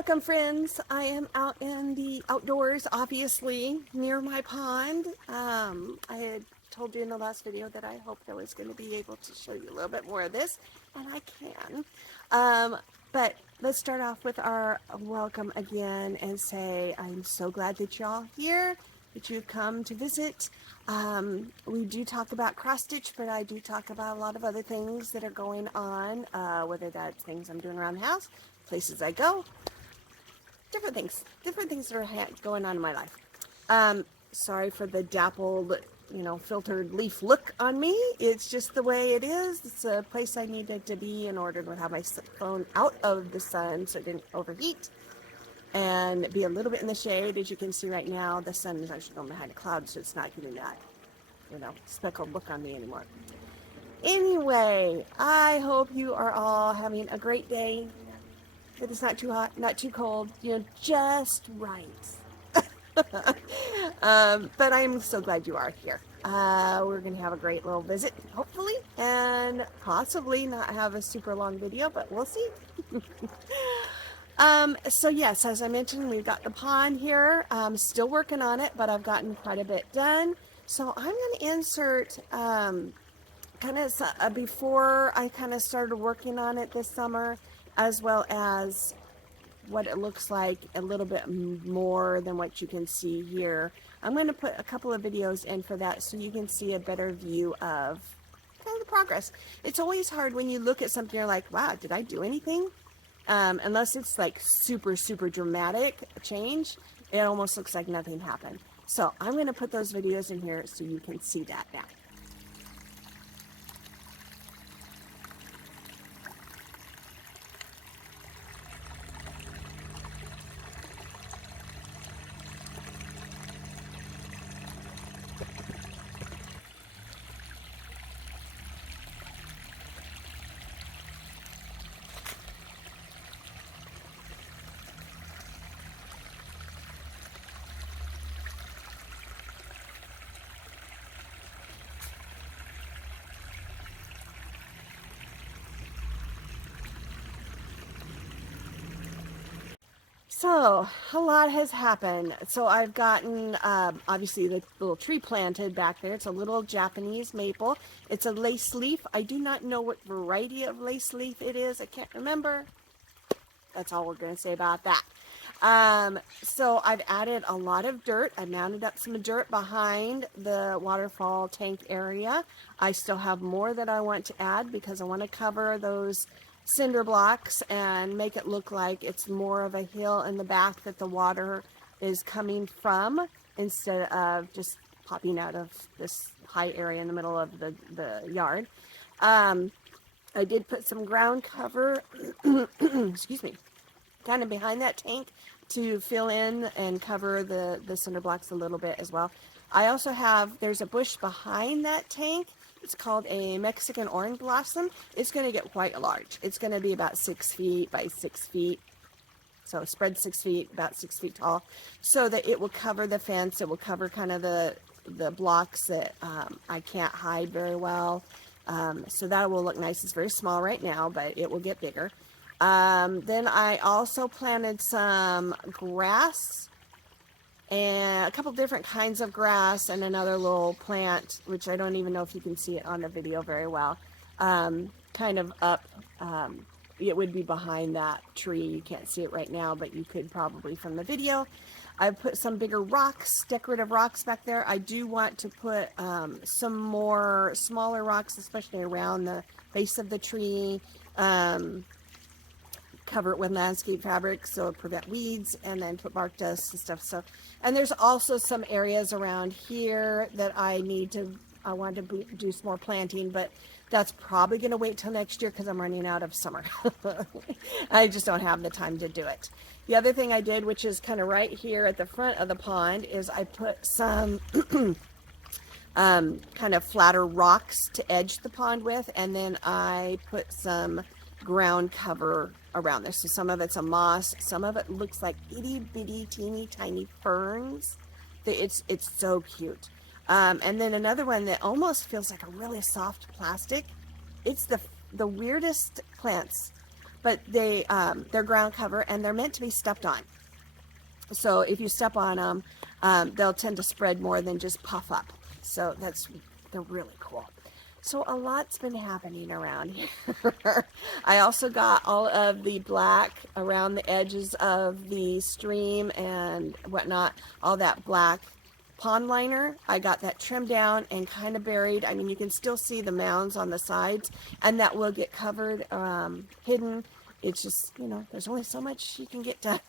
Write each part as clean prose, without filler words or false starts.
Welcome, friends. I am out in the outdoors, obviously, near my pond. I had told you in the last video that I hoped I was going to be able to show you a little bit more of this, and I can. But let's start off with our welcome again and say I'm so glad that you're all here, that you've come to visit. We do talk about cross stitch, but I do talk about a lot of other things that are going on, whether that's things I'm doing around the house, places I go, different things that are going on in my life. Sorry for the dappled, filtered leaf look on me. It's just the way it is. It's a place I needed to be in order to have my phone out of the sun so it didn't overheat and be a little bit in the shade. As you can see right now, the sun is actually going behind a cloud, so it's not giving that, speckled look on me anymore. Anyway, I hope you are all having a great day. That it's not too hot, not too cold, just right. But I'm so glad you are here. We're going to have a great little visit, hopefully, and possibly not have a super long video, but we'll see. So yes, as I mentioned, we've got the pond here. I'm still working on it, but I've gotten quite a bit done. So I'm going to insert, before I kind of started working on it this summer, as well as what it looks like a little bit more than what you can see here. I'm going to put a couple of videos in for that so you can see a better view of kind of the progress. It's always hard when you look at something, you're like, wow, did I do anything? Unless it's like super, super dramatic change, it almost looks like nothing happened. So I'm going to put those videos in here so you can see that now. So a lot has happened. So I've gotten, obviously, the little tree planted back there. It's a little Japanese maple. It's a lace leaf. I do not know what variety of lace leaf it is. I can't remember. That's all we're going to say about that. So I've added a lot of dirt. I mounted up some dirt behind the waterfall tank area. I still have more that I want to add because I want to cover those cinder blocks and make it look like it's more of a hill in the back that the water is coming from instead of just popping out of this high area in the middle of the yard. I did put some ground cover, excuse me, kind of behind that tank to fill in and cover the cinder blocks a little bit as well. I also have, there's a bush behind that tank. It's called a Mexican orange blossom. It's going to get quite large. It's going to be about 6 feet by 6 feet. So spread 6 feet, about 6 feet tall, so that it will cover the fence. It will cover kind of the blocks that I can't hide very well. So that will look nice. It's very small right now, but it will get bigger. Then I also planted some grass and a couple different kinds of grass and another little plant, which I don't even know if you can see it on the video very well, kind of up. It would be behind that tree. You can't see it right now, but you could probably from the video. I've put some bigger rocks, decorative rocks back there. I do want to put some more smaller rocks, especially around the base of the tree. Cover it with landscape fabric so prevent weeds, and then put bark dust and stuff. So, and there's also some areas around here that I want to do some more planting, but that's probably going to wait till next year because I'm running out of summer. I just don't have the time to do it. The other thing I did, which is kind of right here at the front of the pond, is I put some kind of flatter rocks to edge the pond with, and then I put some ground cover around this. So some of it's a moss, some of it looks like itty bitty teeny tiny ferns. It's so cute. And then another one that almost feels like a really soft plastic. It's the weirdest plants. but they're ground cover and they're meant to be stepped on. So if you step on them, they'll tend to spread more than just puff up. So they're really cool. So a lot's been happening around here. I also got all of the black around the edges of the stream and whatnot, all that black pond liner. I got that trimmed down and kind of buried. I mean, you can still see the mounds on the sides, and that will get covered, hidden. It's just, there's only so much you can get done.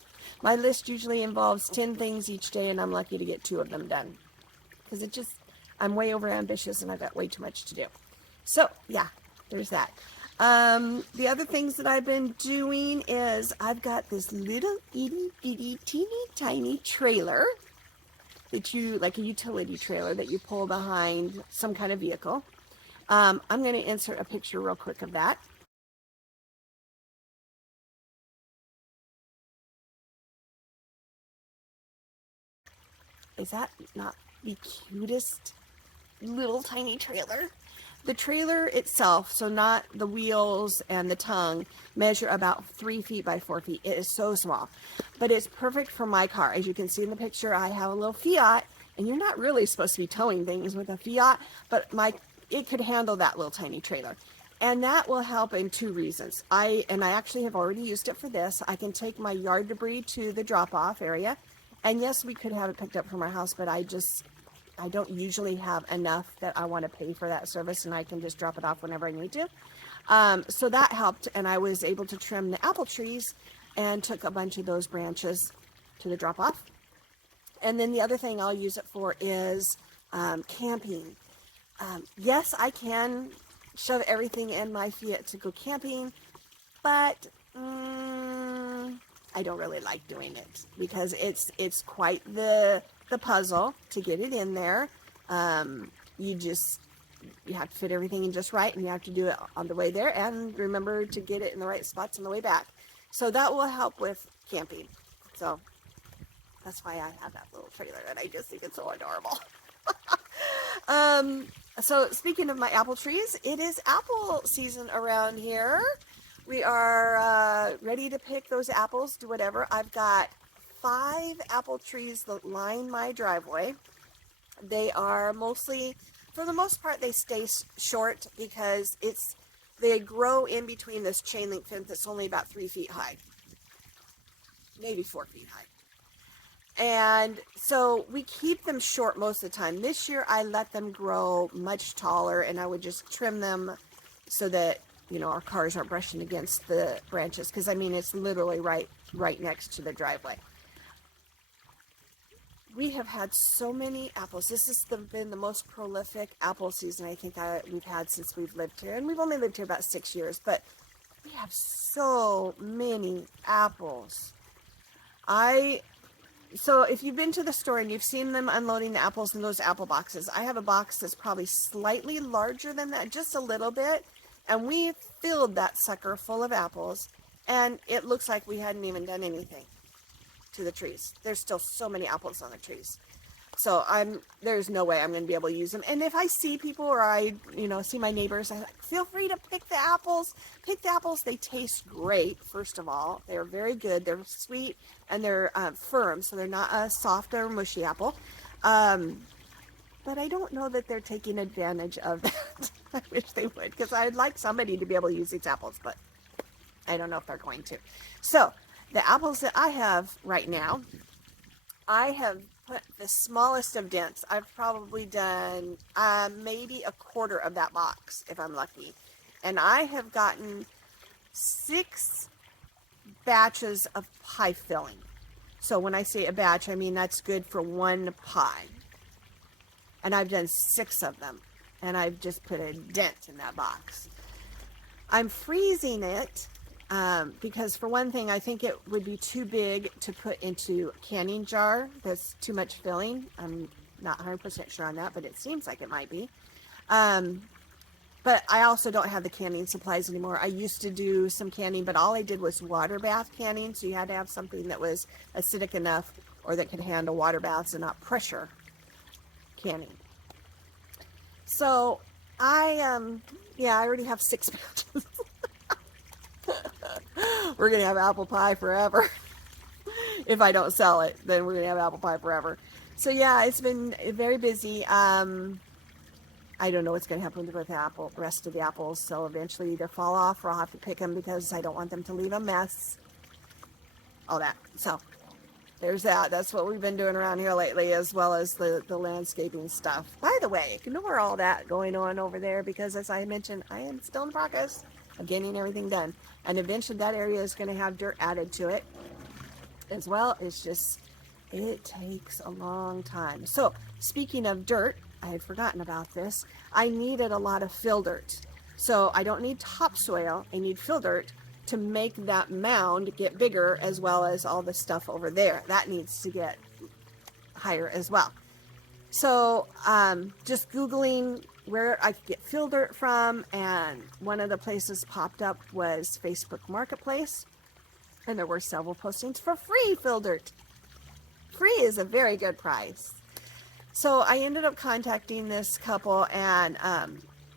My list usually involves 10 things each day, and I'm lucky to get 2 of them done. Because I'm way over ambitious and I've got way too much to do. So yeah, there's that. The other things that I've been doing is I've got this little itty bitty teeny tiny trailer that like a utility trailer that you pull behind some kind of vehicle. I'm going to insert a picture real quick of that. Is that not the cutest little tiny trailer? The trailer itself, so not the wheels and the tongue, measure about 3 feet by 4 feet. It is so small, but it's perfect for my car. As you can see in the picture, I have a little Fiat, and you're not really supposed to be towing things with a Fiat, but it could handle that little tiny trailer. And that will help in 2 reasons. I actually have already used it for this. I can take my yard debris to the drop-off area. And yes, we could have it picked up from our house, but I don't usually have enough that I want to pay for that service, and I can just drop it off whenever I need to. So that helped, and I was able to trim the apple trees and took a bunch of those branches to the drop-off. And then the other thing I'll use it for is camping. Yes, I can shove everything in my Fiat to go camping, but I don't really like doing it because it's quite the puzzle to get it in there. You have to fit everything in just right, and you have to do it on the way there and remember to get it in the right spots on the way back. So that will help with camping. So that's why I have that little trailer, and I just think it's so adorable. So speaking of my apple trees, it is apple season around here. We are ready to pick those apples, do whatever. I've got 5 apple trees that line my driveway. They are mostly, for the most part, they stay short because they grow in between this chain link fence that's only about 3 feet high, maybe 4 feet high. And so we keep them short most of the time. This year I let them grow much taller, and I would just trim them so that our cars aren't brushing against the branches, because I mean it's literally right next to the driveway. We have had so many apples. This has been the most prolific apple season I think we've had since we've lived here, and we've only lived here about 6 years, but we have so many apples. So if you've been to the store and you've seen them unloading the apples in those apple boxes, I have a box that's probably slightly larger than that, just a little bit. And we filled that sucker full of apples, and it looks like we hadn't even done anything to the trees. There's still so many apples on the trees. So there's no way I'm going to be able to use them. And if I see people or I, see my neighbors, I'm like, feel free to pick the apples. Pick the apples. They taste great, first of all. They're very good. They're sweet, and they're firm, so they're not a soft or mushy apple. But I don't know that they're taking advantage of that. I wish they would, because I'd like somebody to be able to use these apples, but I don't know if they're going to. So the apples that I have right now, I have put the smallest of dents. I've probably done maybe a quarter of that box if I'm lucky. And I have gotten 6 batches of pie filling. So when I say a batch, I mean that's good for 1 pie. And I've done 6 of them. And I've just put a dent in that box. I'm freezing it because, for one thing, I think it would be too big to put into a canning jar. That's too much filling. I'm not 100% sure on that, but it seems like it might be. But I also don't have the canning supplies anymore. I used to do some canning, but all I did was water bath canning. So you had to have something that was acidic enough or that could handle water baths and not pressure canning. So I already have 6 batches. We're going to have apple pie forever. If I don't sell it, then we're going to have apple pie forever. So yeah, it's been very busy. I don't know what's going to happen with the rest of the apples. So eventually either fall off or I'll have to pick them because I don't want them to leave a mess. All that. So there's that. That's what we've been doing around here lately, as well as the landscaping stuff. By the way, ignore all that going on over there because, as I mentioned, I am still in progress of getting everything done. And eventually that area is going to have dirt added to it as well. It's just, it takes a long time. So speaking of dirt, I had forgotten about this. I needed a lot of fill dirt. So I don't need topsoil. I need fill dirt to make that mound get bigger, as well as all the stuff over there. That needs to get higher as well. So just Googling where I could get fill dirt from, and one of the places popped up was Facebook Marketplace, and there were several postings for free fill dirt. Free is a very good price. So I ended up contacting this couple, and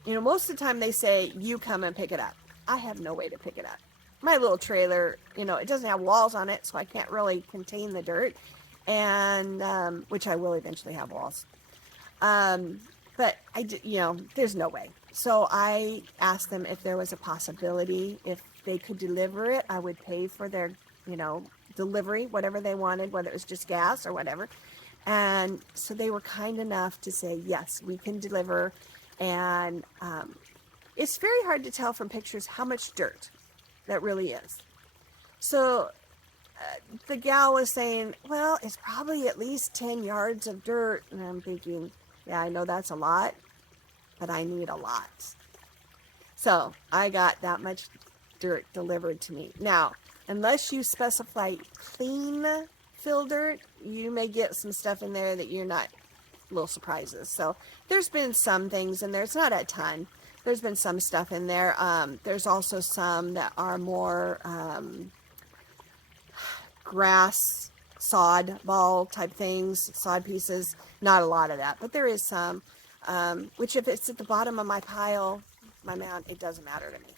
most of the time they say, you come and pick it up. I have no way to pick it up. My little trailer, it doesn't have walls on it, so I can't really contain the dirt, and which I will eventually have walls. But there's no way. So I asked them if there was a possibility, if they could deliver it. I would pay for their, delivery, whatever they wanted, whether it was just gas or whatever. And so they were kind enough to say, yes, we can deliver. And it's very hard to tell from pictures how much dirt that really is. So the gal was saying, well, it's probably at least 10 yards of dirt. And I'm thinking, yeah, I know that's a lot, but I need a lot. So I got that much dirt delivered to me. Now, unless you specify clean fill dirt, you may get some stuff in there that you're not, little surprises. So there's been some things in there. It's not a ton. There's been some stuff in there. There's also some that are more grass, sod ball type things, sod pieces. Not a lot of that, but there is some, which if it's at the bottom of my pile, my mound, it doesn't matter to me.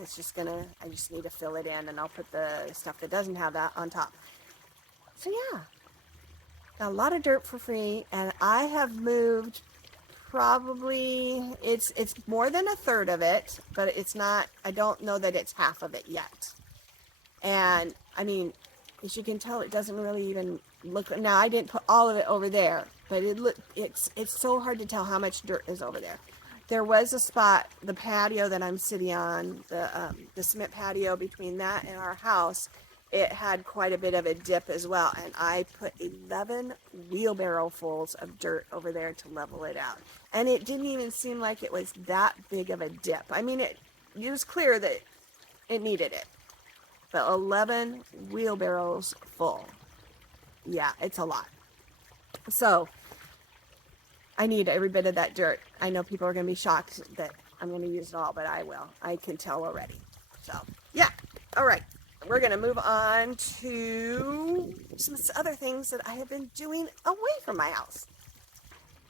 It's just I just need to fill it in, and I'll put the stuff that doesn't have that on top. So yeah, got a lot of dirt for free, and I have moved probably, it's more than a third of it, but it's not, I don't know that it's half of it yet. And I mean, as you can tell, it doesn't really even look, now I didn't put all of it over there, but it's so hard to tell how much dirt is over there. There was a spot, the patio that I'm sitting on, the cement patio between that and our house, it had quite a bit of a dip as well, and I put 11 wheelbarrowfuls of dirt over there to level it out. And it didn't even seem like it was that big of a dip. I mean, it was clear that it needed it. But 11 wheelbarrows full. Yeah, it's a lot. So I need every bit of that dirt. I know people are going to be shocked that I'm going to use it all, but I will. I can tell already. So, yeah. All right. We're going to move on to some other things that I have been doing away from my house.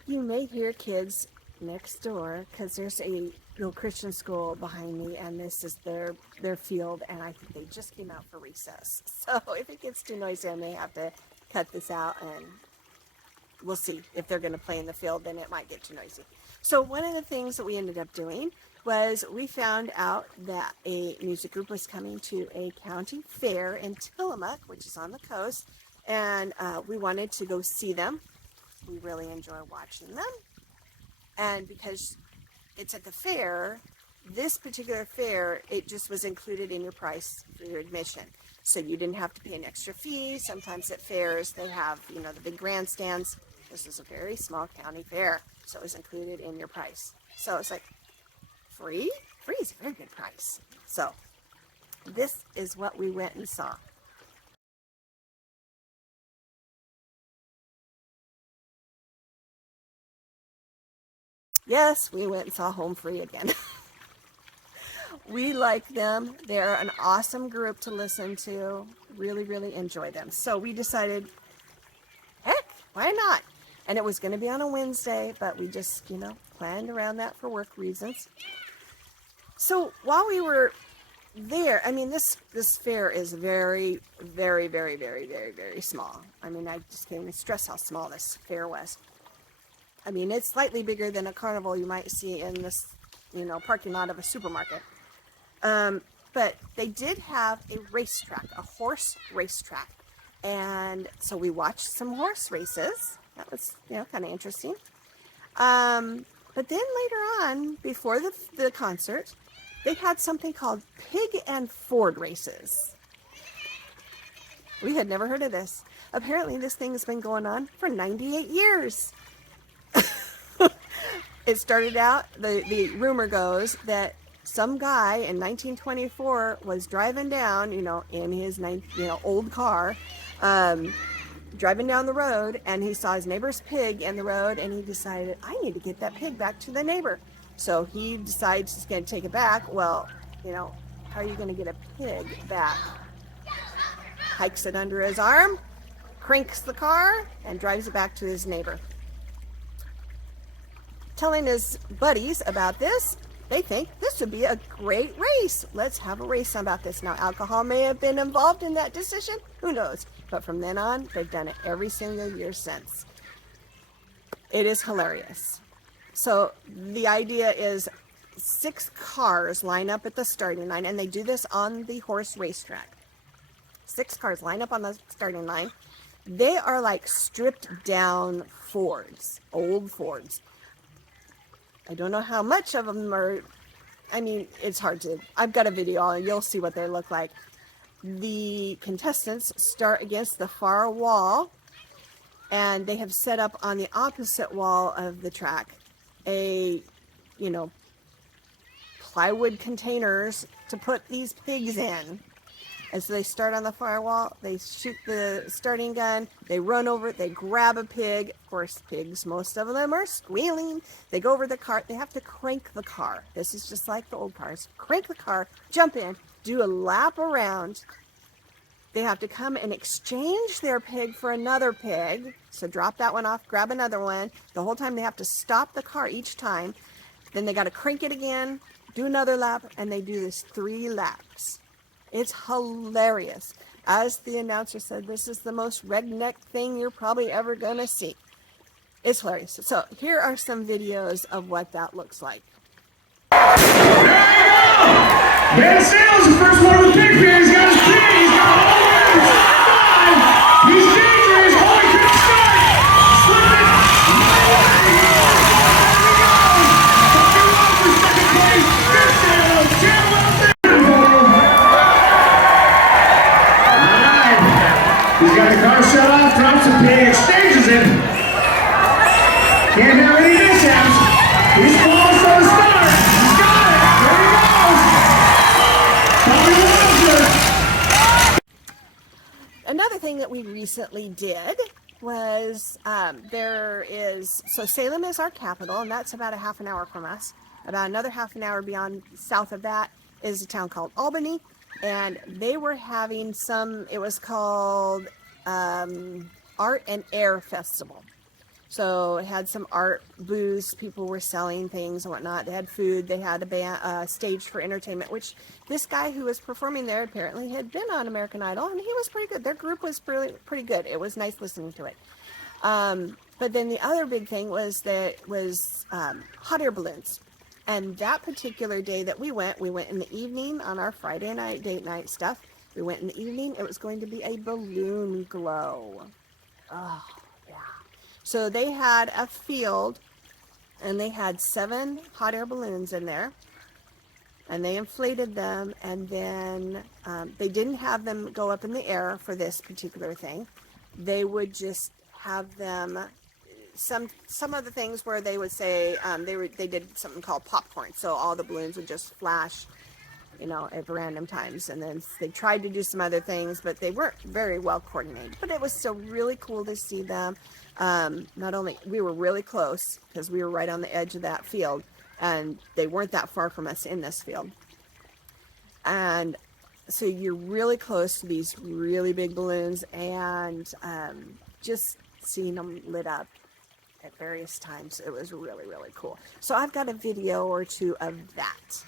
You may hear kids next door, because there's a little Christian school behind me, and this is their field, and I think they just came out for recess. So if it gets too noisy, I may have to cut this out, and we'll see. If they're going to play in the field, then it might get too noisy. So one of the things that we ended up doing was we found out that a music group was coming to a county fair in Tillamook, which is on the coast, and we wanted to go see them. We really enjoy watching them. And because it's at the fair, this particular fair, it just was included in your price for your admission. So you didn't have to pay an extra fee. Sometimes at fairs, they have, the big grandstands. This is a very small county fair, so it was included in your price. So it's like, free? Free is a very good price. So this is what we went and saw. Yes, we went and saw Home Free again. We like them. They're an awesome group to listen to. Really, really enjoy them. So we decided, heck, why not? And it was going to be on a Wednesday, but we just, planned around that for work reasons. So while we were there, I mean, this fair is very, very, very, very, very, very small. I mean, I just can't even stress how small this fair was. I mean, it's slightly bigger than a carnival you might see in this, you know, parking lot of a supermarket. But they did have a racetrack, a horse racetrack. And so we watched some horse races. That was, you know, kind of interesting. But then later on, before the concert, they had something called Pig and Ford races. We had never heard of this. Apparently this thing has been going on for 98 years. It started out, the rumor goes that some guy in 1924 was driving down, you know, in his old car, driving down the road, and he saw his neighbor's pig in the road, and he decided, I need to get that pig back to the neighbor. So he decides he's going to take it back. Well, you know, how are you going to get a pig back? Hikes it under his arm, cranks the car, and drives it back to his neighbor. Telling his buddies about this, they think this would be a great race. Let's have a race about this. Now, alcohol may have been involved in that decision. Who knows? But from then on, they've done it every single year since. It is hilarious. So the idea is 6 cars line up at the starting line, and they do this on the horse racetrack. 6 cars line up on the starting line. They are like stripped down Fords, old Fords. I don't know how much of them are, I mean, it's hard to, I've got a video and you'll see what they look like. The contestants start against the far wall, and they have set up on the opposite wall of the track plywood containers to put these pigs in. And so they start on the far wall, they shoot the starting gun, they run over it, they grab a pig. Of course, pigs, most of them are squealing. They go over the cart, they have to crank the car. This is just like the old cars. Crank the car, jump in, do a lap around. They have to come and exchange their pig for another pig. So drop that one off, grab another one. The whole time they have to stop the car each time. Then they got to crank it again, do another lap, and they do this 3 laps. It's hilarious. As the announcer said, this is the most redneck thing you're probably ever going to see. It's hilarious. So here are some videos of what that looks like. There you go! Ben Sales, the first one of the pig here. He's got his pig. He's got all the way to 5. He's dangerous. Holy could start. Slipping. There he goes. Coming on for second place. Ben Sales. Channel He's got the car shut off, drops the pig, exchanges it. Can't have any mishaps. He's close on the start. He's got it. There he goes. Another thing that we recently did was so Salem is our capital, and that's about a half an hour from us. About another half an hour beyond south of that is a town called Albany. And they were having it was called Art and Air Festival. So it had some art booths, people were selling things and whatnot. They had food, they had a stage for entertainment, which this guy who was performing there apparently had been on American Idol, and he was pretty good. Their group was pretty good. It was nice listening to it. But then the other big thing was hot air balloons. And that particular day that we went in the evening on our Friday night, date night stuff. We went in the evening. It was going to be a balloon glow. Oh, yeah. So they had a field, and they had 7 hot air balloons in there. And they inflated them, and then they didn't have them go up in the air for this particular thing. They would just have them... Some of the things where they would say they did something called popcorn, so all the balloons would just flash, at random times, and then they tried to do some other things, but they weren't very well coordinated. But it was still really cool to see them. Not only we were really close because we were right on the edge of that field, and they weren't that far from us in this field, and so you're really close to these really big balloons, and just seeing them lit up at various times. It was really, really cool. So I've got a video or two of that.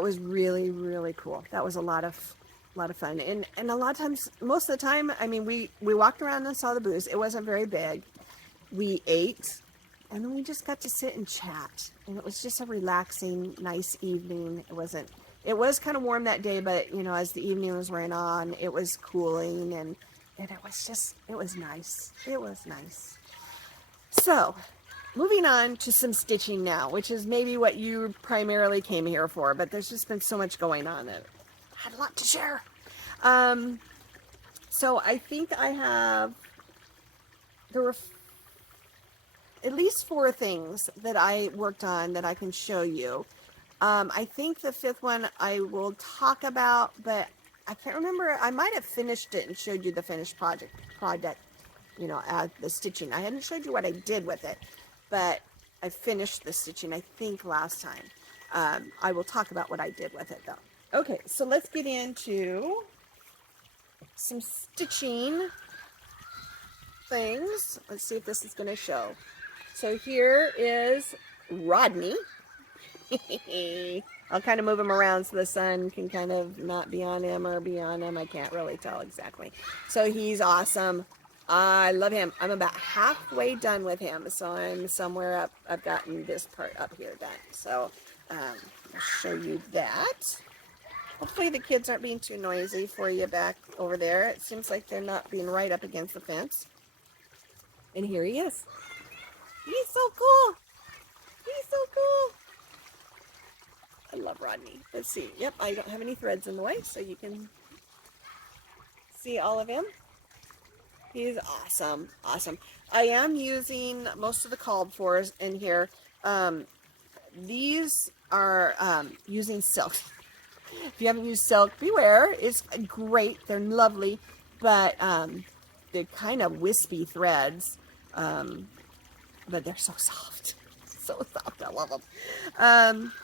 that was really, really cool. That was a lot of fun. And a lot of times, most of the time, I mean, we walked around and saw the booths. It wasn't very big. We ate, and then we just got to sit and chat. And it was just a relaxing, nice evening. It was kind of warm that day, but, you know, as the evening was wearing on, it was cooling, and it was nice. It was nice. So, moving on to some stitching now, which is maybe what you primarily came here for, but there's just been so much going on that I had a lot to share. So I think there were at least 4 things that I worked on that I can show you. I think the 5th one I will talk about, but I can't remember. I might have finished it and showed you the finished project, you know, the stitching. I hadn't showed you what I did with it, but I finished the stitching, I think, last time. I will talk about what I did with it, though. Okay, so let's get into some stitching things. Let's see if this is going to show. So here is Rodney. I'll kind of move him around so the sun can kind of not be on him or be on him. I can't really tell exactly. So he's awesome. I love him. I'm about halfway done with him. So I'm somewhere up. I've gotten this part up here done. So I'll show you that. Hopefully the kids aren't being too noisy for you back over there. It seems like they're not being right up against the fence. And here he is. He's so cool. He's so cool. I love Rodney. Let's see. Yep, I don't have any threads in the way, so you can see all of him. He's awesome. Awesome. I am using most of the called fors in here. These are using silk. If you haven't used silk, beware. It's great. They're lovely, but they're kind of wispy threads. But they're so soft. So soft. I love them.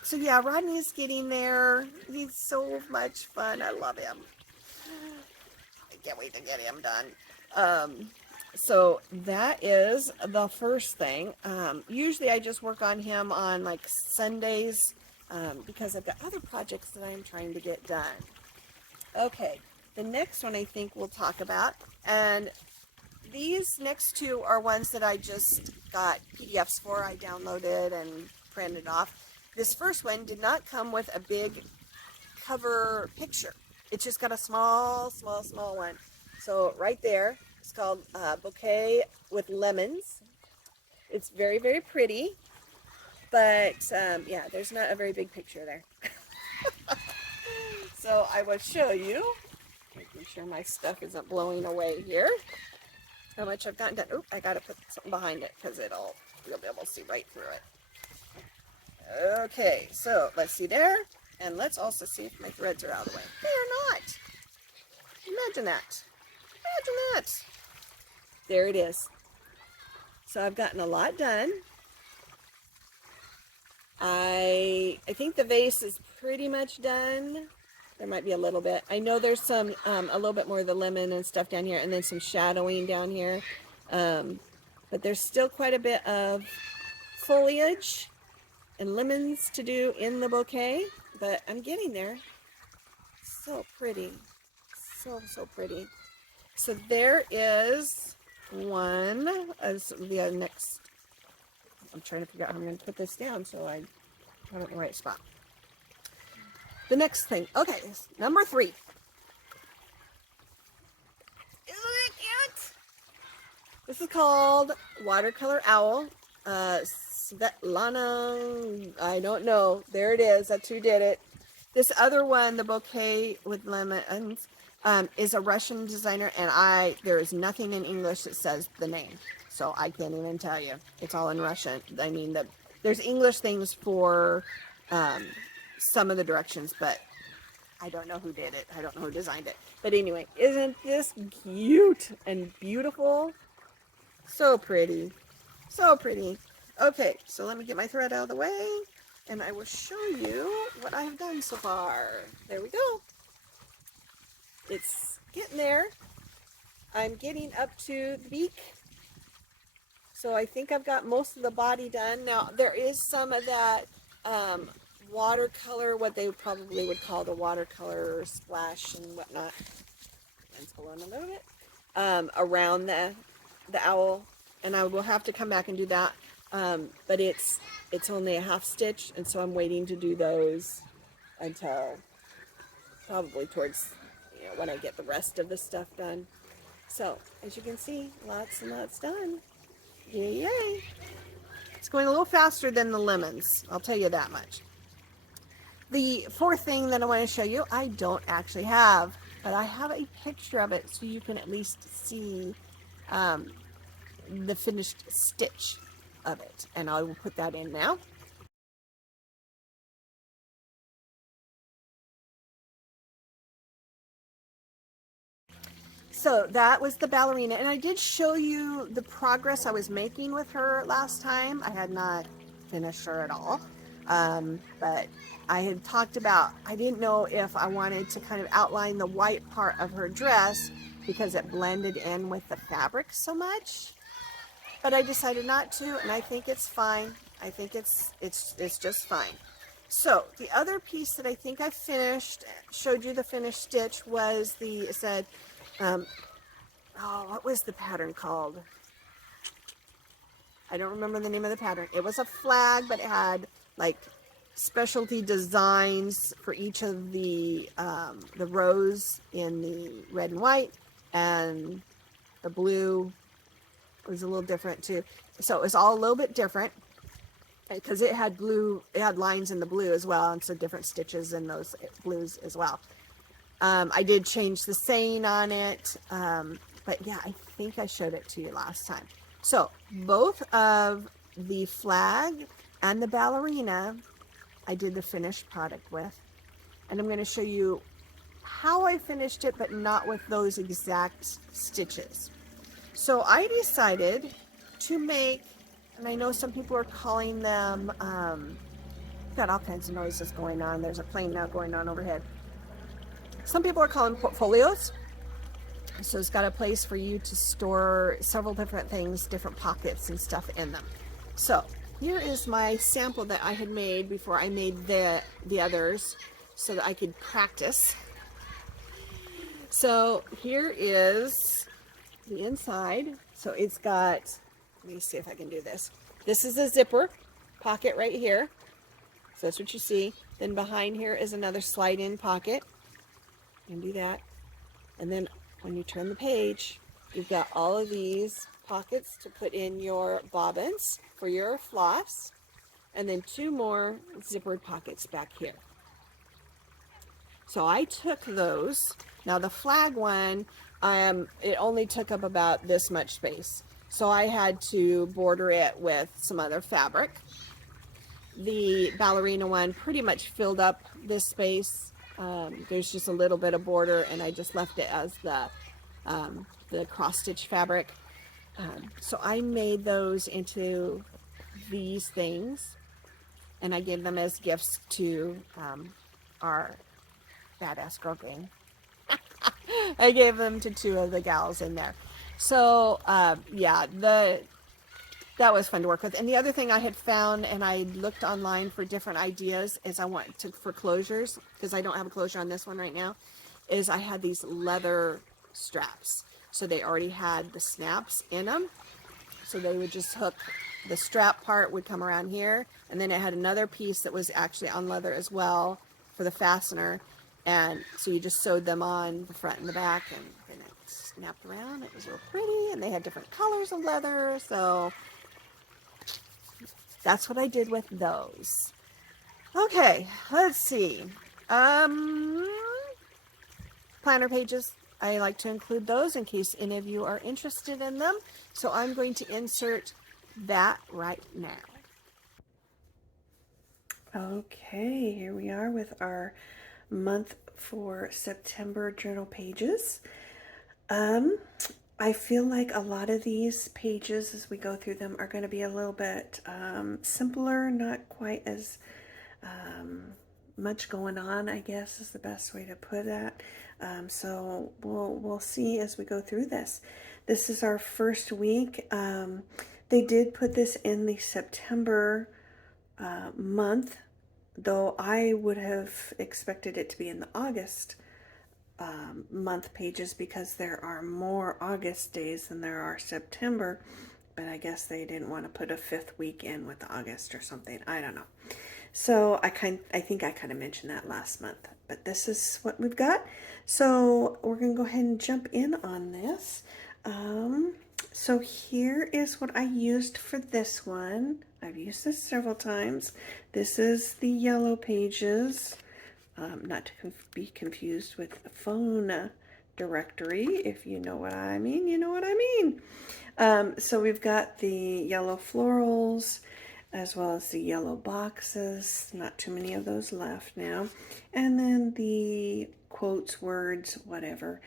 So yeah, Rodney's getting there. He's so much fun. I love him. I can't wait to get him done. So that is the first thing. Usually I just work on him on like Sundays because I've got other projects that I'm trying to get done. Okay, the next one I think we'll talk about, and these next 2 are ones that I just got PDFs for. I downloaded and printed off. This first one did not come with a big cover picture. It's just got a small one. So right there, it's called Bouquet with Lemons. It's very, very pretty, but yeah, there's not a very big picture there. So I will show you, making sure my stuff isn't blowing away here, how much I've gotten done. Oh, I gotta put something behind it because you'll be able to see right through it. Okay, so let's see there, and let's also see if my threads are out of the way. They are not. Imagine that. Imagine that. There it is. So I've gotten a lot done. I think the vase is pretty much done. There might be a little bit. I know there's some, a little bit more of the lemon and stuff down here, and then some shadowing down here. But there's still quite a bit of foliage and lemons to do in the bouquet, but I'm getting there. So pretty. So pretty. So there is one. As the next, I'm trying to figure out how I'm going to put this down so I have it in the right spot. The next thing, okay, number 3. Isn't it cute? This is called Watercolor Owl. Svetlana, I don't know. There it is. That's who did it. This other one, the Bouquet with Lemons, is a Russian designer, and there is nothing in English that says the name, so I can't even tell you. It's all in Russian. I mean, there's English things for some of the directions, but I don't know who did it. I don't know who designed it. But anyway, isn't this cute and beautiful? So pretty. So pretty. Okay, so let me get my thread out of the way, and I will show you what I have done so far. There we go. It's getting there. I'm getting up to the beak. So I think I've got most of the body done. Now, there is some of that watercolor, what they probably would call the watercolor splash and whatnot. Let's go on a little bit. Around the owl, and I will have to come back and do that. But it's only a half stitch, and so I'm waiting to do those until probably towards, you know, when I get the rest of the stuff done. So as you can see, lots and lots done. Yay, yay. It's going a little faster than the lemons, I'll tell you that much. The fourth thing that I want to show you, I don't actually have, but I have a picture of it so you can at least see the finished stitch of it, and I will put that in now. So that was the ballerina, and I did show you the progress I was making with her last time. I had not finished her at all, but I had talked about, I didn't know if I wanted to kind of outline the white part of her dress because it blended in with the fabric so much, but I decided not to, and I think it's fine. I think it's just fine. So the other piece that I think I finished, showed you the finished stitch, was it said, oh, what was the pattern called? I don't remember the name of the pattern. It was a flag, but it had like specialty designs for each of the rows in the red and white, and the blue was a little different too. So it was all a little bit different because it had blue, it had lines in the blue as well, and so different stitches in those blues as well. I did change the saying on it, but yeah, I think I showed it to you last time. So both of the flag and the ballerina, I did the finished product with, and I'm going to show you how I finished it, but not with those exact stitches. So I decided to make, and I know some people are calling them, got all kinds of noises going on. There's a plane now going on overhead. Some people are calling portfolios. So it's got a place for you to store several different things, different pockets and stuff in them. So here is my sample that I had made before I made the others so that I could practice. So here is the inside. So it's got, let me see if I can do this. This is a zipper pocket right here. So that's what you see. Then behind here is another slide-in pocket. You can do that. And then when you turn the page, you've got all of these pockets to put in your bobbins for your floss, and then two more zippered pockets back here. So I took those. Now the flag one, it only took up about this much space. So I had to border it with some other fabric. The ballerina one pretty much filled up this space. There's just a little bit of border, and I just left it as the cross stitch fabric. So I made those into these things, and I gave them as gifts to our badass girl gang. I gave them to two of the gals in there. So yeah, that was fun to work with. And the other thing I had found, and I looked online for different ideas, is for closures, because I don't have a closure on this one right now, is I had these leather straps. So they already had the snaps in them. So they would just hook, the strap part would come around here, and then it had another piece that was actually on leather as well for the fastener. And so you just sewed them on the front and the back, and it snapped around. It was real pretty, and they had different colors of leather. So that's what I did with those. Okay, let's see. Planner pages. I like to include those in case any of you are interested in them. So I'm going to insert that right now. Okay, here we are with our month for September journal pages. I feel like a lot of these pages as we go through them are going to be a little bit simpler, not quite as much going on, I guess is the best way to put that. So we'll see as we go through this. This is our first week. They did put this in the September month, though I would have expected it to be in the August month pages because there are more August days than there are September, but I guess they didn't want to put a 5th week in with August or something. I don't know. So I think I kind of mentioned that last month, but this is what we've got. So we're gonna go ahead and jump in on this. So here is what I used for this one. I've used this several times. This is the yellow pages, not to be confused with the phone directory. If you know what I mean, you know what I mean. So we've got the yellow florals, as well as the yellow boxes, not too many of those left now, and then the quotes, words, whatever,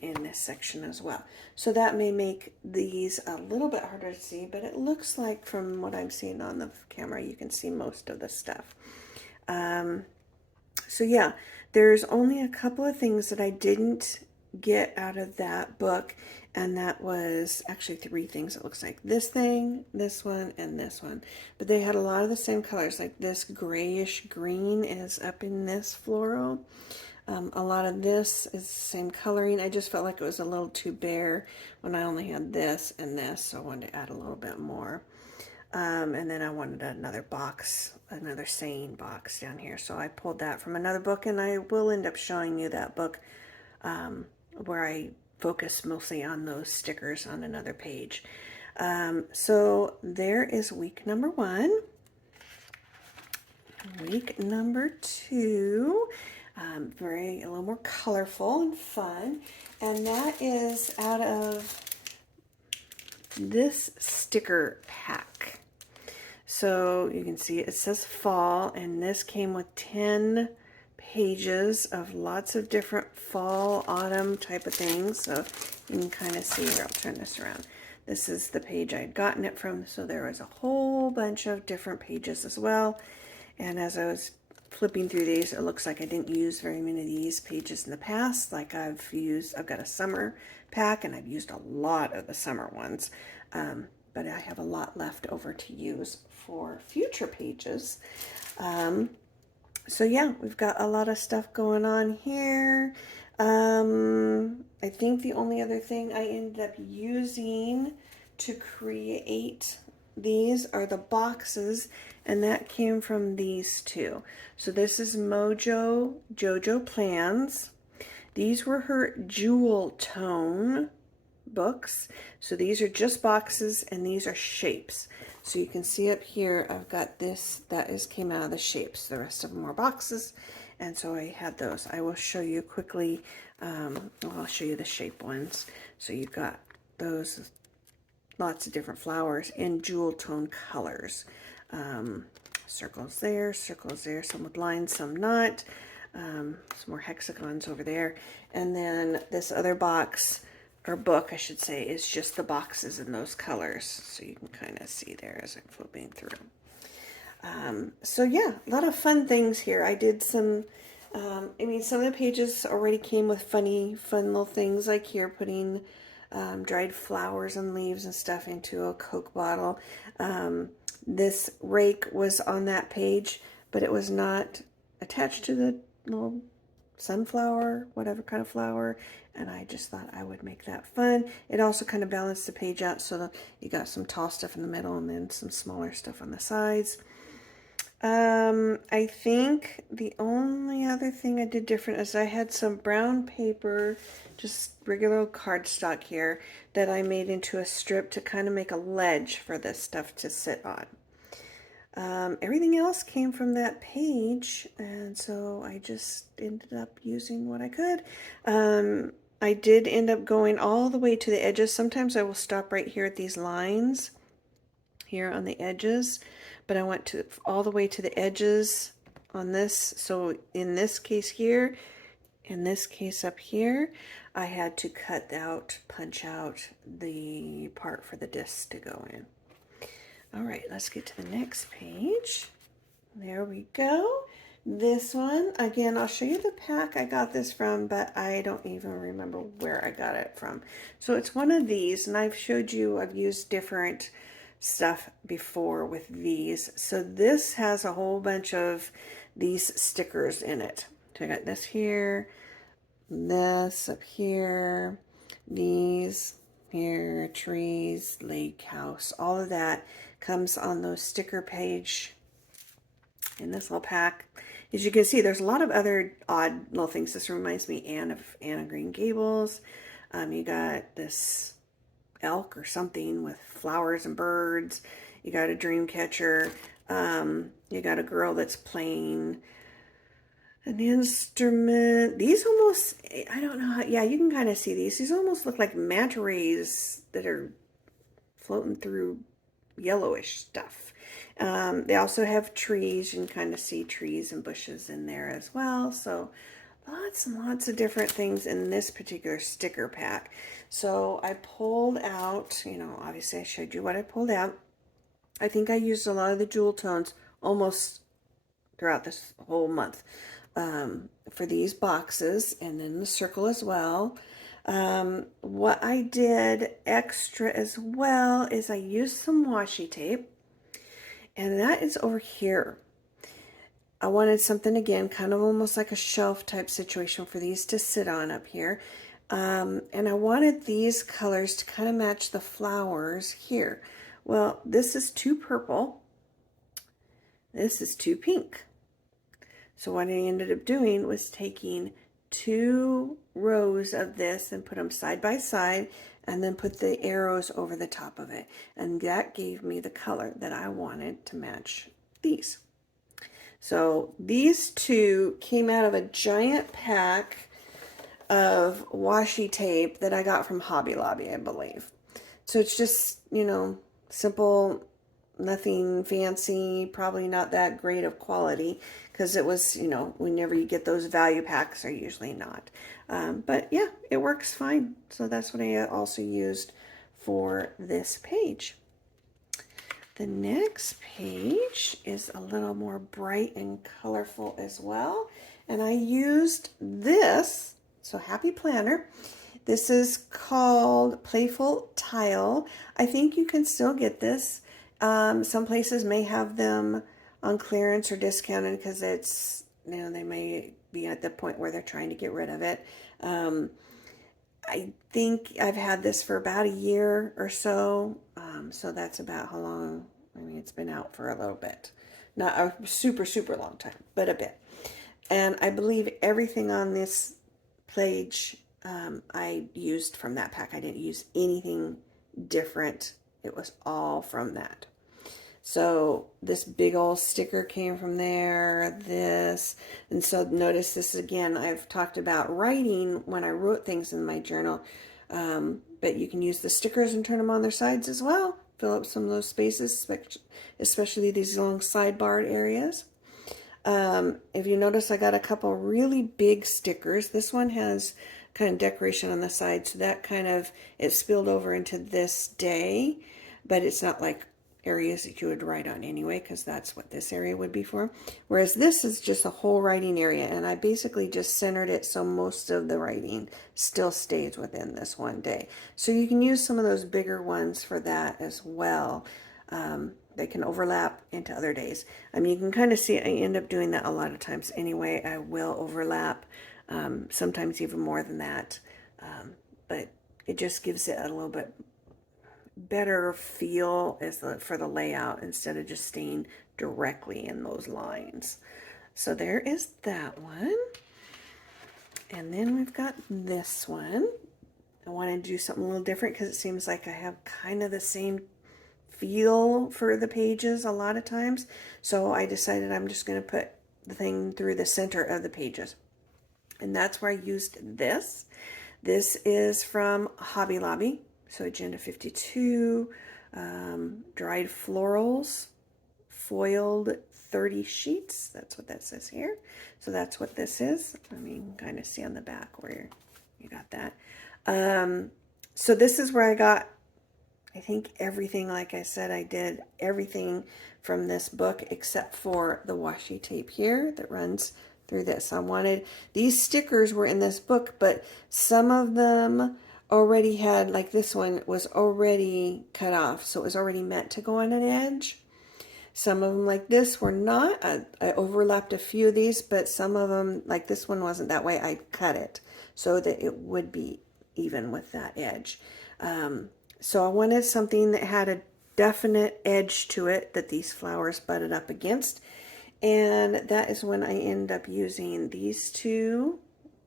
in this section as well. So that may make these a little bit harder to see, but it looks like from what I'm seeing on the camera, you can see most of the stuff. So yeah, there's only a couple of things that I didn't get out of that book, and that was actually 3 things. It looks like this thing, this one, and this one, but they had a lot of the same colors. Like this grayish green is up in this floral. A lot of this is the same coloring. I just felt like it was a little too bare when I only had this and this, so I wanted to add a little bit more. And then I wanted another box, another saying box down here. So I pulled that from another book, and I will end up showing you that book where I focus mostly on those stickers on another page. So there is week number 1. Week number 2, a little more colorful and fun. And that is out of this sticker pack. So you can see it says fall, and this came with 10 pages of lots of different fall, autumn type of things. So you can kind of see here, I'll turn this around. This is the page I'd gotten it from, so there was a whole bunch of different pages as well. And as I was flipping through these, it looks like I didn't use very many of these pages in the past. Like I've got a summer pack, and I've used a lot of the summer ones. But I have a lot left over to use for future pages. So yeah, we've got a lot of stuff going on here. I think the only other thing I ended up using to create these are the boxes, and that came from these 2. So this is JoJo Plans. These were her jewel tone books. So these are just boxes, and these are shapes. So you can see up here, I've got this that came out of the shapes. The rest of them were boxes, and so I had those. I will show you quickly. I'll show you the shape ones. So you've got those, lots of different flowers in jewel tone colors. Circles there, some with lines, some not. Some more hexagons over there, and then this other box, or book I should say, is just the boxes in those colors, so you can kind of see there as I'm flipping through. So yeah, a lot of fun things here. I did some, some of the pages already came with fun little things, like here putting dried flowers and leaves and stuff into a Coke bottle. This rake was on that page, but it was not attached to the little sunflower, whatever kind of flower, and I just thought I would make that fun. It also kind of balanced the page out so that you got some tall stuff in the middle and then some smaller stuff on the sides. I think the only other thing I did different is I had some brown paper, just regular old cardstock here, that I made into a strip to kind of make a ledge for this stuff to sit on. Everything else came from that page, and so I just ended up using what I could. I did end up going all the way to the edges. Sometimes I will stop right here at these lines here on the edges, but I went all the way to the edges on this. So in this case here, in this case up here, I had to punch out the part for the discs to go in. All right, let's get to the next page. There we go. This one, again, I'll show you the pack I got this from, but I don't even remember where I got it from. So it's one of these, and I've showed you, I've used different stuff before with these. So this has a whole bunch of these stickers in it. So I got this here, this up here, these here, trees, lake, house, all of that comes on those sticker page in this little pack. As you can see, there's a lot of other odd little things. This reminds me, Anne, of Anne of Green Gables. You got this elk or something with flowers and birds. You got a dream catcher. You got a girl that's playing an instrument. These almost, I don't know how, yeah, you can kind of see these. These almost look like manta rays that are floating through yellowish stuff. They also have trees. You can kind of see trees and bushes in there as well. So lots and lots of different things in this particular sticker pack. So I pulled out, you know, obviously I showed you what I pulled out. I think I used a lot of the jewel tones almost throughout this whole month for these boxes, and then the circle as well. What I did extra as well is I used some washi tape, and that is over here. I wanted something, again, kind of almost like a shelf type situation for these to sit on up here. And I wanted these colors to kind of match the flowers here. Well, this is too purple. This is too pink. So what I ended up doing was taking 2 rows of this and put them side by side, and then put the arrows over the top of it. And that gave me the color that I wanted to match these. So these 2 came out of a giant pack of washi tape that I got from Hobby Lobby, I believe. So it's just, you know, simple, nothing fancy, probably not that great of quality, because it was, you know, whenever you get those value packs, are usually not. But yeah, it works fine. So that's what I also used for this page. The next page is a little more bright and colorful as well. And I used this, so Happy Planner. This is called Playful Tile. I think you can still get this. Some places may have them on clearance or discounted because it's, you know, they may be at the point where they're trying to get rid of it. I think I've had this for about a year or so. So that's about how long, I mean, it's been out for a little bit. Not a super, super long time, but a bit. And I believe everything on this page I used from that pack. I didn't use anything different. It was all from that. So this big old sticker came from there, this. And so notice this again, I've talked about writing when I wrote things in my journal. But you can use the stickers and turn them on their sides as well. Fill up some of those spaces, especially these long sidebarred areas. If you notice, I got a couple really big stickers. This one has kind of decoration on the side, so that kind of, it spilled over into this day, but it's not like areas that you would write on anyway, because that's what this area would be for. Whereas this is just a whole writing area, and I basically just centered it so most of the writing still stays within this one day. So you can use some of those bigger ones for that as well. They can overlap into other days. I mean, you can kind of see I end up doing that a lot of times anyway. I will overlap, sometimes even more than that. But it just gives it a little bit better feel for the layout instead of just staying directly in those lines. So there is that one. And then we've got this one. I wanted to do something a little different because it seems like I have kind of the same feel for the pages a lot of times. So I decided I'm just going to put the thing through the center of the pages. And that's where I used this. This is from Hobby Lobby. So Agenda 52, dried florals, foiled 30 sheets. That's what that says here. So that's what this is. I mean, you can kind of see on the back where you got that. So this is where I got, I think, everything. Like I said, I did everything from this book except for the washi tape here that runs through this. I wanted, these stickers were in this book, but some of them already had, like this one was already cut off, so it was already meant to go on an edge. Some of them like this were not. I overlapped a few of these, but some of them, like this one, wasn't that way. I cut it so that it would be even with that edge. So I wanted something that had a definite edge to it that these flowers butted up against. And that is when I end up using these two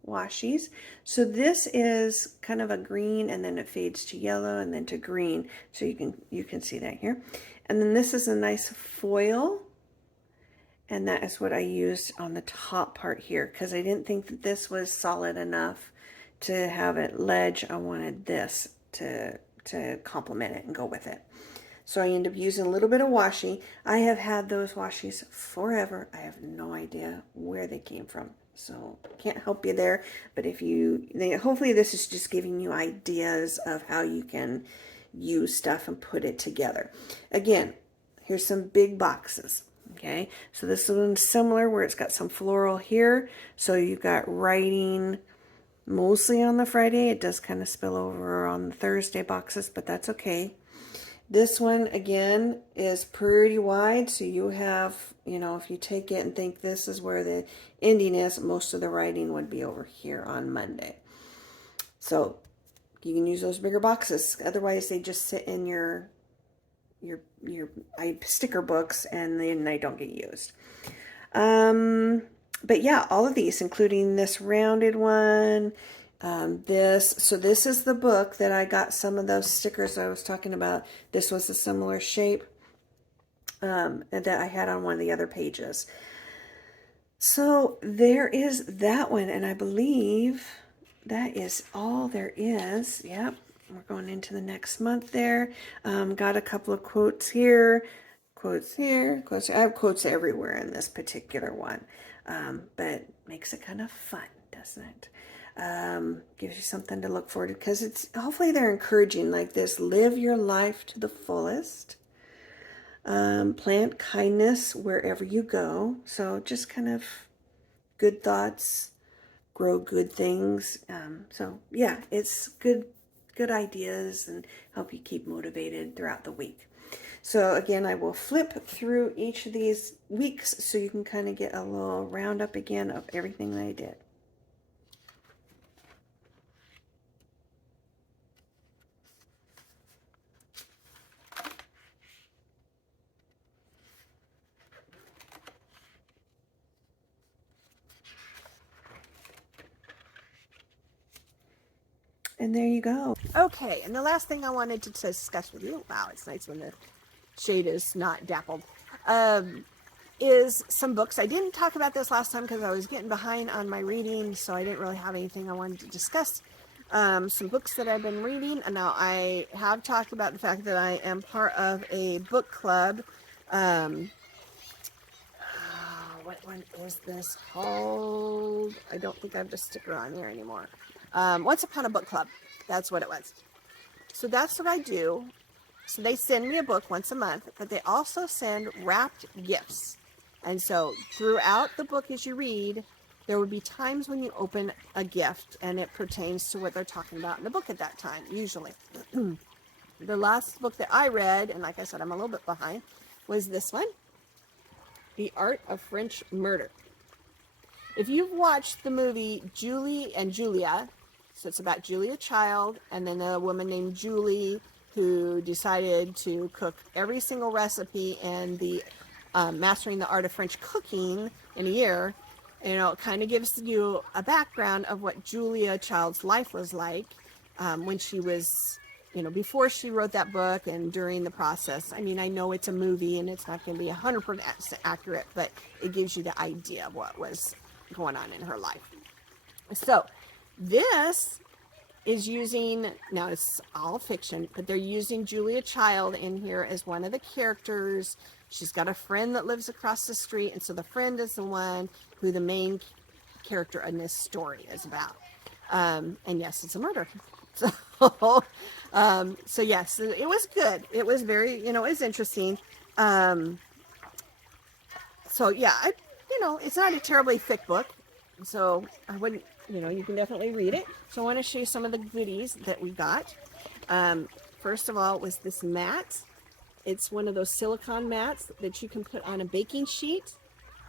washies. So this is kind of a green, and then it fades to yellow and then to green. So you can see that here. And then this is a nice foil, and that is what I used on the top part here because I didn't think that this was solid enough to have it ledge. I wanted this to complement it and go with it. So I end up using a little bit of washi. I have had those washies forever. I have no idea where they came from. So can't help you there. But if hopefully this is just giving you ideas of how you can use stuff and put it together. Again, here's some big boxes. Okay, so this one's similar where it's got some floral here. So you've got writing mostly on the Friday. It does kind of spill over on the Thursday boxes, but that's okay. This one, again, is pretty wide, so you have, if you take it and think this is where the ending is, most of the writing would be over here on Monday. So you can use those bigger boxes. Otherwise, they just sit in your sticker books, and then they don't get used. But yeah, all of these, including this rounded one, so this is the book that I got some of those stickers I was talking about. This was a similar shape that I had on one of the other pages. So there is that one, and I believe that is all there is. Yep, we're going into the next month there. Got a couple of quotes here, quotes here, quotes here. I have quotes everywhere in this particular one, but makes it kind of fun, doesn't it? Gives you something to look forward to, because it's hopefully they're encouraging like this: live your life to the fullest, plant kindness wherever you go. So just kind of good thoughts, grow good things. So yeah, it's good ideas and help you keep motivated throughout the week. So again, I will flip through each of these weeks so you can kind of get a little roundup again of everything that I did. And there you go. Okay, and the last thing I wanted to discuss with you, wow, it's nice when the shade is not dappled, is some books. I didn't talk about this last time because I was getting behind on my reading, so I didn't really have anything I wanted to discuss. Some books that I've been reading, and now I have talked about the fact that I am part of a book club. What one is this called? I don't think I have the sticker on here anymore. Once Upon a Book Club. That's what it was. So that's what I do. So they send me a book once a month, but they also send wrapped gifts. And so throughout the book as you read, there would be times when you open a gift and it pertains to what they're talking about in the book at that time, usually. The last book that I read, and like I said, I'm a little bit behind, was this one, The Art of French Murder. If you've watched the movie Julie and Julia, so it's about Julia Child and then a woman named Julie who decided to cook every single recipe in the Mastering the Art of French Cooking in a year. It kind of gives you a background of what Julia Child's life was like when she was, before she wrote that book and during the process. I mean, I know it's a movie and it's not going to be 100% accurate, but it gives you the idea of what was going on in her life. So this is using, now it's all fiction, but they're using Julia Child in here as one of the characters. She's got a friend that lives across the street, and so the friend is the one who the main character in this story is about. And yes, it's a murder. So, so yes, it was good. It was very, it was interesting. So yeah, it's not a terribly thick book, so I wouldn't you know, you can definitely read it. So I want to show you some of the goodies that we got. First of all was this mat. It's one of those silicone mats that you can put on a baking sheet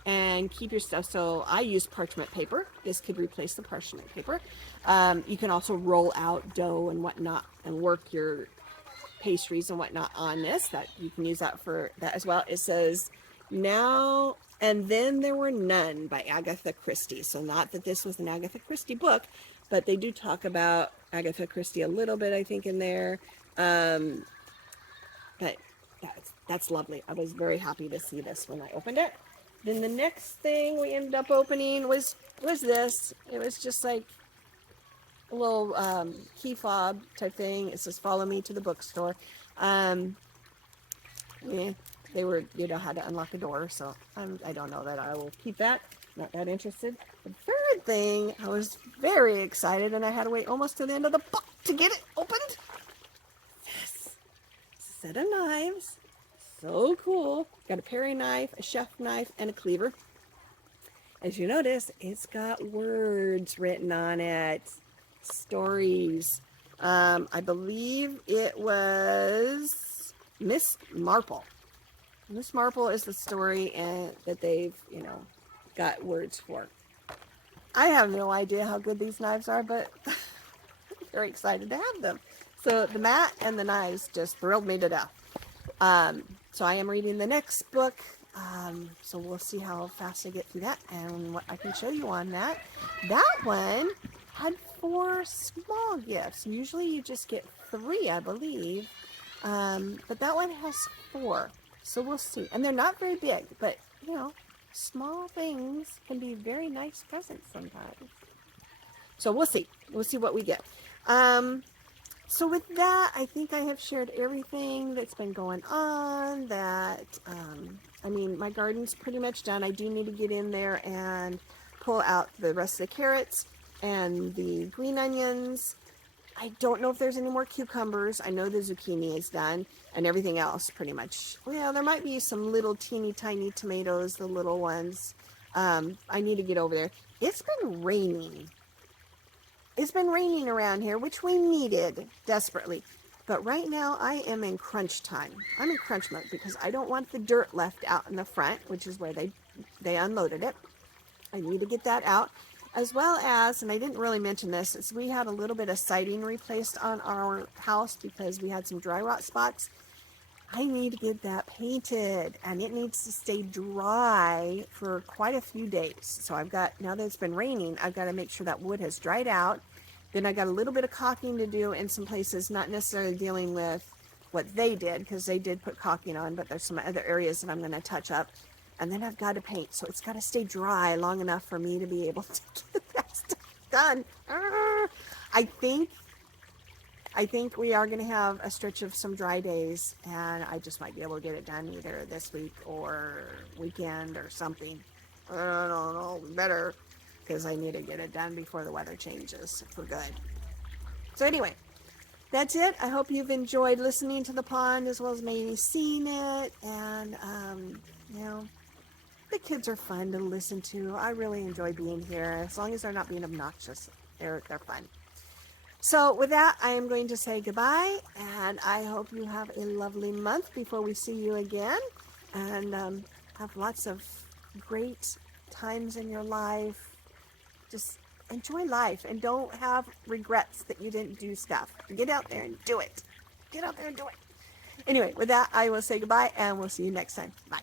and keep your stuff. So I use parchment paper. This could replace the parchment paper. You can also roll out dough and whatnot and work your pastries and whatnot on this. That you can use that for that as well. It says now and then there were none by Agatha Christie. So not that this was an Agatha Christie book, but they do talk about Agatha Christie a little bit, I think, in there. But that's lovely. I was very happy to see this when I opened it. Then the next thing we ended up opening was this. It was just like a little key fob type thing. It says "Follow me to the bookstore." Yeah, they were, you know, how to unlock a door, so I don't know that I will keep that. Not that interested. The third thing, I was very excited, and I had to wait almost to the end of the book to get it opened. This set of knives. So cool. Got a paring knife, a chef knife, and a cleaver. As you notice, it's got words written on it. Stories. I believe it was Miss Marple. Miss Marple is the story that they've, you know, got words for. I have no idea how good these knives are, but I'm very excited to have them. So the mat and the knives just thrilled me to death. So I am reading the next book, so we'll see how fast I get through that and what I can show you on that. That one had 4 small gifts. Usually you just get 3, I believe, but that one has 4, so we'll see. And they're not very big, but, you know, small things can be very nice presents sometimes. So we'll see. We'll see what we get. So with that, I think I have shared everything that's been going on. I mean, my garden's pretty much done. I do need to get in there and pull out the rest of the carrots and the green onions. I don't know if there's any more cucumbers. I know the zucchini is done and everything else pretty much. Well, there might be some little teeny tiny tomatoes, the little ones. I need to get over there. It's been raining. It's been raining around here, which we needed desperately. But right now I am in crunch time. I'm in crunch mode because I don't want the dirt left out in the front, which is where they unloaded it. I need to get that out. As well as, and I didn't really mention this, is we had a little bit of siding replaced on our house because we had some dry rot spots. I need to get that painted and it needs to stay dry for quite a few days. So I've got, now that it's been raining, I've got to make sure that wood has dried out. Then I got a little bit of caulking to do in some places, not necessarily dealing with what they did because they did put caulking on, but there's some other areas that I'm going to touch up. And then I've got to paint. So it's got to stay dry long enough for me to be able to get that stuff done. I think we are going to have a stretch of some dry days, and I just might be able to get it done either this week or weekend or something. I don't know, better, because I need to get it done before the weather changes for good. So anyway, that's it. I hope you've enjoyed listening to the pond as well as maybe seeing it, and you know, the kids are fun to listen to. I really enjoy being here, as long as they're not being obnoxious. They're fun. So with that, I am going to say goodbye, and I hope you have a lovely month before we see you again, and have lots of great times in your life. Just enjoy life, and don't have regrets that you didn't do stuff. Get out there and do it. Get out there and do it. Anyway, with that, I will say goodbye, and we'll see you next time. Bye.